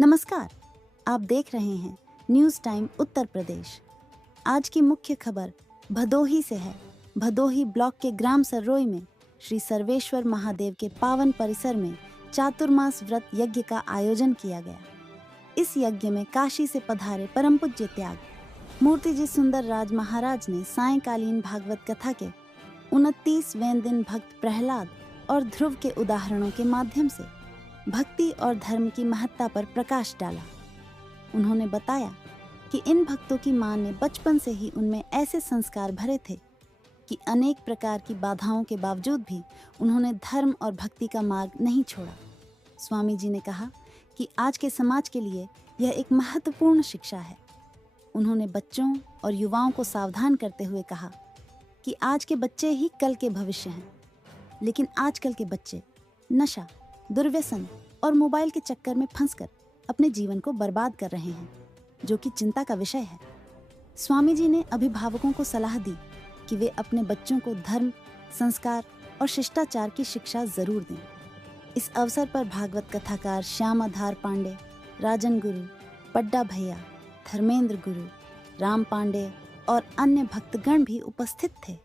नमस्कार, आप देख रहे हैं न्यूज़ टाइम उत्तर प्रदेश। आज की मुख्य खबर भदोही से है। भदोही ब्लॉक के ग्राम सररोई में श्री सर्वेश्वर महादेव के पावन परिसर में चातुर्मास व्रत यज्ञ का आयोजन किया गया। इस यज्ञ में काशी से पधारे परम पूज्य त्याग मूर्ति जी सुंदर राज महाराज ने सायंकालीन भागवत कथा के 29वें दिन भक्त प्रहलाद और ध्रुव के उदाहरणों के माध्यम से भक्ति और धर्म की महत्ता पर प्रकाश डाला। उन्होंने बताया कि इन भक्तों की मां ने बचपन से ही उनमें ऐसे संस्कार भरे थे कि अनेक प्रकार की बाधाओं के बावजूद भी उन्होंने धर्म और भक्ति का मार्ग नहीं छोड़ा। स्वामी जी ने कहा कि आज के समाज के लिए यह एक महत्वपूर्ण शिक्षा है। उन्होंने बच्चों और युवाओं को सावधान करते हुए कहा कि आज के बच्चे ही कल के भविष्य हैं, लेकिन आजकल के बच्चे नशा, दुर्व्यसन और मोबाइल के चक्कर में फंसकर अपने जीवन को बर्बाद कर रहे हैं, जो कि चिंता का विषय है। स्वामी जी ने अभिभावकों को सलाह दी कि वे अपने बच्चों को धर्म, संस्कार और शिष्टाचार की शिक्षा जरूर दें। इस अवसर पर भागवत कथाकार श्यामाधार पांडे, राजन गुरु, पड्डा भैया, धर्मेंद्र गुरु, राम पांडे और अन्य भक्तगण भी उपस्थित थे।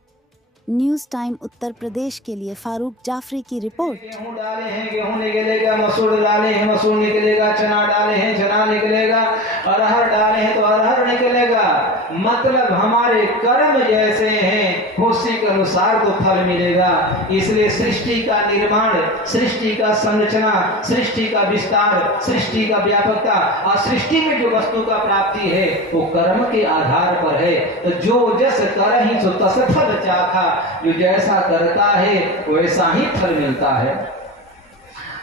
न्यूज़ टाइम उत्तर प्रदेश के लिए फारूक जाफरी की रिपोर्ट। गेहूं डाले हैं, गेहूं निकलेगा, मसूर डाले हैं, मसूर निकलेगा, चना डाले हैं, चना निकलेगा, अरहर डाले हैं तो अरहर निकलेगा। मतलब हमारे कर्म जैसे हैं, खुशी के अनुसार तो फल मिलेगा। इसलिए सृष्टि का निर्माण, सृष्टि का संरचना, सृष्टि का विस्तार, सृष्टि का व्यापकता और सृष्टि में जो वस्तु का प्राप्ति है वो कर्म के आधार पर है। तो जो जस करहि सो तस फल चाखा, जो जैसा करता है वैसा ही फल मिलता है।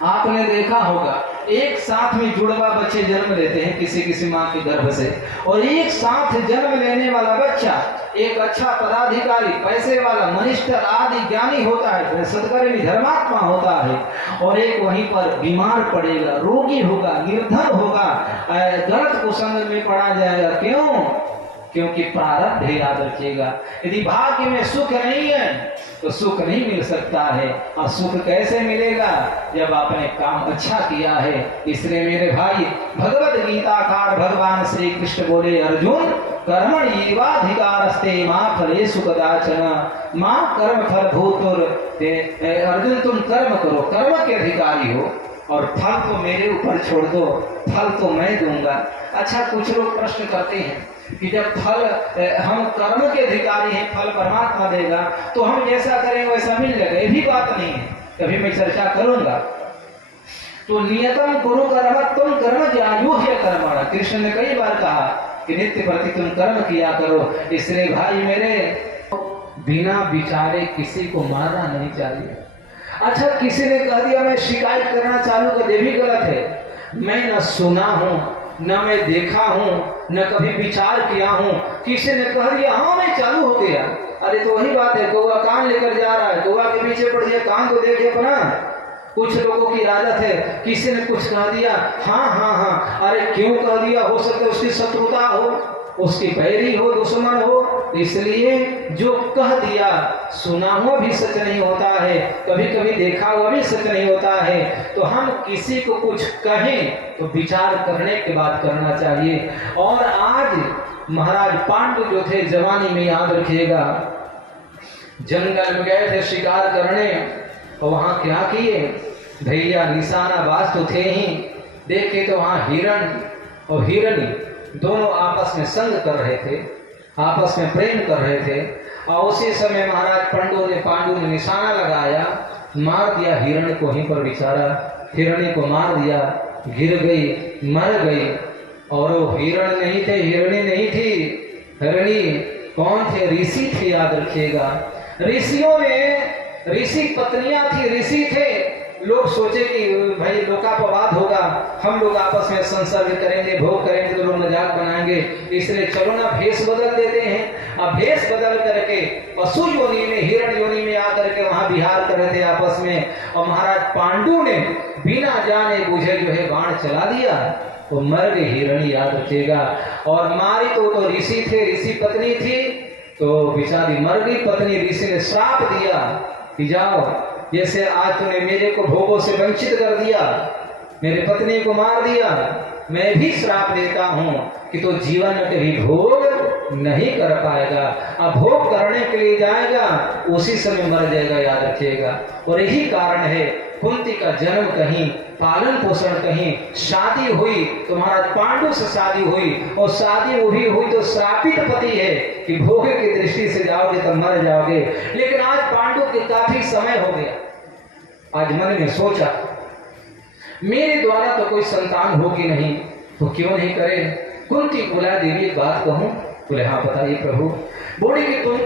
आपने देखा होगा एक साथ में जुड़वा बच्चे जन्म लेते हैं किसी किसी माँ के गर्भ से, और एक साथ जन्म लेने वाला बच्चा एक अच्छा पदाधिकारी, पैसे वाला, मनिष्ठर आदि ज्ञानी होता है, सत्कर्मी धर्मात्मा होता है, और एक वहीं पर बीमार पड़ेगा, रोगी होगा, निर्धन होगा, गलत कुसंग में पड़ा जाएगा। क्यों? क्योंकि प्रारब्ध याद रखिएगा। यदि भाग्य में सुख नहीं है तो सुख नहीं मिल सकता है। और सुख कैसे मिलेगा? जब आपने काम अच्छा किया है। इसलिए मेरे भाई, भगवद गीताकार भगवान श्री कृष्ण बोले, अर्जुन कर्मण्येवाधिकारस्ते मा फलेषु कदाचन मा कर्म फल भूतुर। अर्जुन तुम कर्म करो, कर्म के अधिकारी हो, और फल तो मेरे ऊपर छोड़ दो, फल तो मैं दूंगा। अच्छा, कुछ लोग प्रश्न करते हैं कि जब फल हम कर्म के अधिकारी हैं, फल परमात्मा देगा, तो हम जैसा करें वैसा मिल जाएगा। ये भी बात नहीं है, कभी मैं चर्चा करूंगा। तो नियतम कुरु कर्म तुम कर्म ज्यायो है कर्मणा। कृष्ण ने कई बार कहा कि नित्य प्रति तुम कर्म किया करो। इसलिए भाई मेरे, बिना विचारे किसी को मारना नहीं चाहिए। अच्छा, किसी ने कह दिया मैं शिकायत करना चालू कर दे, भी गलत है। मैं न सुना हूं, न मैं देखा हूं, न कभी विचार किया हूं। किसी ने कह दिया हाँ मैं चालू हो गया। अरे तो वही बात है, कौवा कान लेकर जा रहा है, कौवा के पीछे पड़ गया, कान तो देखे अपना। कुछ लोगों की आदत है, किसी ने कुछ कह दिया हाँ हाँ हाँ, अरे क्यों कह दिया? हो सकता है उसकी शत्रुता हो, उसकी बैरी हो, दुश्मन हो। इसलिए जो कह दिया, सुना हुआ भी सच नहीं होता है, कभी कभी देखा हुआ भी सच नहीं होता है। तो हम किसी को कुछ कहें तो विचार करने के बाद करना चाहिए। और आज महाराज पांडु जो थे जवानी में, याद रखिएगा, जंगल में गए थे शिकार करने, और वहां क्या किए भैया, निशानाबाज तो थे ही। देखे तो वहां हिरण और हिरणी दोनों आपस में संग कर रहे थे, आपस में प्रेम कर रहे थे। और उसी समय महाराज पांडु ने निशाना लगाया, मार दिया हिरण को, वहीं पर बेचारा हिरणी को मार दिया, गिर गई, मर गई। और वो हिरण नहीं थे, हिरणी नहीं थी, हिरणी कौन थे? ऋषि थे, याद रखिएगा। ऋषियों में ऋषि पत्नियां थी, ऋषि थे। लोग सोचे कि भाई लोकापवाद होगा, हम लोग आपस में संसर्ग करेंगे, भोग करेंगे तो लोग मजाक बनाएंगे, इसलिए चलो ना भेष बदल देते हैं। अब भेष बदल करके पशु योनि में, हिरण योनि में आकर के वहां विहार कर रहे थे आपस में। और महाराज पांडु ने बिना जाने बुझे जो है बाण चला दिया, तो मर गई हिरणी, याद रखिएगा। और मारी तो ऋषि थे, ऋषि पत्नी थी, तो बेचारी मर गई पत्नी। ऋषि ने श्राप दिया कि जाओ, जैसे आज तूने मेरे को भोगों से वंचित कर दिया, मेरी पत्नी को मार दिया, मैं भी श्राप देता हूँ कि तो जीवन में कभी भोग नहीं कर पाएगा। अब भोग करने के लिए जाएगा, उसी समय मर जाएगा, याद रखिएगा। और यही कारण है कुंती का जन्म कहीं, पालन पोषण कहीं, शादी हुई तो महाराज पांडु से शादी हुई, और शादी वही हुई तो श्रापित पति है कि भोग की दृष्टि से जाओगे तो मर जाओगे। लेकिन आज पांडु के काफी समय हो गया, आज मन में सोचा मेरे द्वारा तो कोई संतान होगी नहीं, तो क्यों नहीं करे। कुंती बुला देवी एक बात कहूं? बोले हाँ बताइए प्रभु। बोली कि तुम